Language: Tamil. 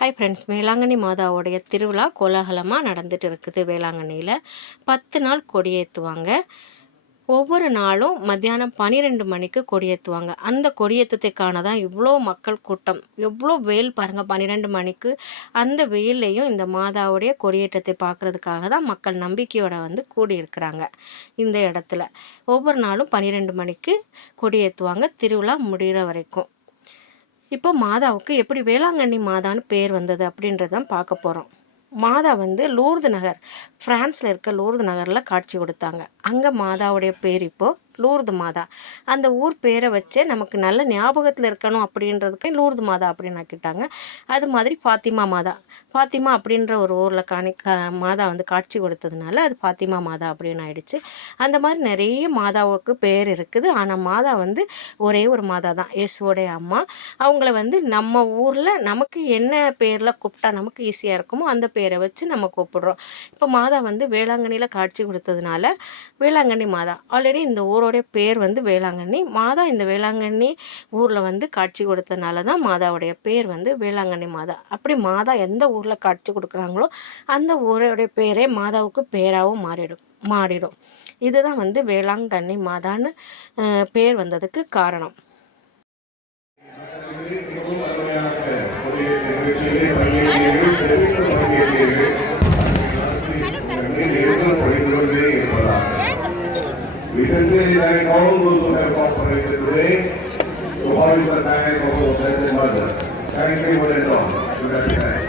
ஹாய் ஃப்ரெண்ட்ஸ், வேளாங்கண்ணி மாதாவுடைய திருவிழா கோலாகலமாக நடந்துட்டு இருக்குது. வேளாங்கண்ணியில் 10 நாள் கொடியேற்றுவாங்க. ஒவ்வொரு நாளும் மத்தியானம் 12 மணிக்கு கொடியேற்றுவாங்க. அந்த கொடியேற்றத்துக்கான தான் இவ்வளோ மக்கள் கூட்டம். எவ்வளோ வெயில் பாருங்கள், 12 மணிக்கு அந்த வெயில்லையும் இந்த மாதாவுடைய கொடியேற்றத்தை பார்க்குறதுக்காக தான் மக்கள் நம்பிக்கையோட கூடியிருக்கிறாங்க. இந்த இடத்துல ஒவ்வொரு நாளும் 12 மணிக்கு கொடியேற்றுவாங்க, திருவிழா முடிகிற வரைக்கும். இப்போ மாதாவுக்கு எப்படி வேளாங்கண்ணி மாதான்னு பேர் வந்தது அப்படின்றதான் பார்க்க போகிறோம். மாதா லூர்து நகர், ஃப்ரான்ஸில் இருக்க லூர்து நகரில் காட்சி கொடுத்தாங்க. அங்கே மாதாவுடைய பேர் இப்போது லூர்து மாதா. அந்த ஊர் பேரை வச்சே நமக்கு நல்ல ஞாபகத்தில் இருக்கணும் அப்படின்றதுக்கு லூர்து மாதா அப்படின்னு ஆக்கிட்டாங்க. அது மாதிரி ஃபாத்திமா மாதா, ஃபாத்திமா அப்படின்ற ஒரு ஊரில் மாதா காட்சி கொடுத்ததுனால அது ஃபாத்திமா மாதா அப்படின்னு ஆயிடுச்சு. அந்த மாதிரி நிறைய மாதாவுக்கு பேர் இருக்குது. ஆனால் மாதா ஒரே ஒரு மாதா தான், இயேசுவோடைய அம்மா. அவங்கள நம்ம ஊரில் நமக்கு என்ன பேரில் கூப்பிட்டா நமக்கு ஈஸியாக இருக்குமோ அந்த பேரை வச்சு நம்ம கூப்பிடுறோம். இப்போ மாதா வேளாங்கண்ணியில் காட்சி கொடுத்ததுனால வேளாங்கண்ணி மாதா. ஆல்ரெடி இந்த ஊரோடைய பேர் வேளாங்கண்ணி மாதா. இந்த வேளாங்கண்ணி ஊரில் காட்சி கொடுத்ததுனால தான் மாதாவுடைய பேர் வேளாங்கண்ணி மாதா. அப்படி மாதா எந்த ஊரில் காட்சி கொடுக்குறாங்களோ அந்த ஊரோடைய பேரே மாதாவுக்கு பேராகவும் மாறிடும். இதுதான் வேளாங்கண்ணி மாதான்னு பேர் வந்ததுக்கு காரணம். We sincerely thank all those who have cooperated today to honor the time of our Blessed Mother. Thank you for it all.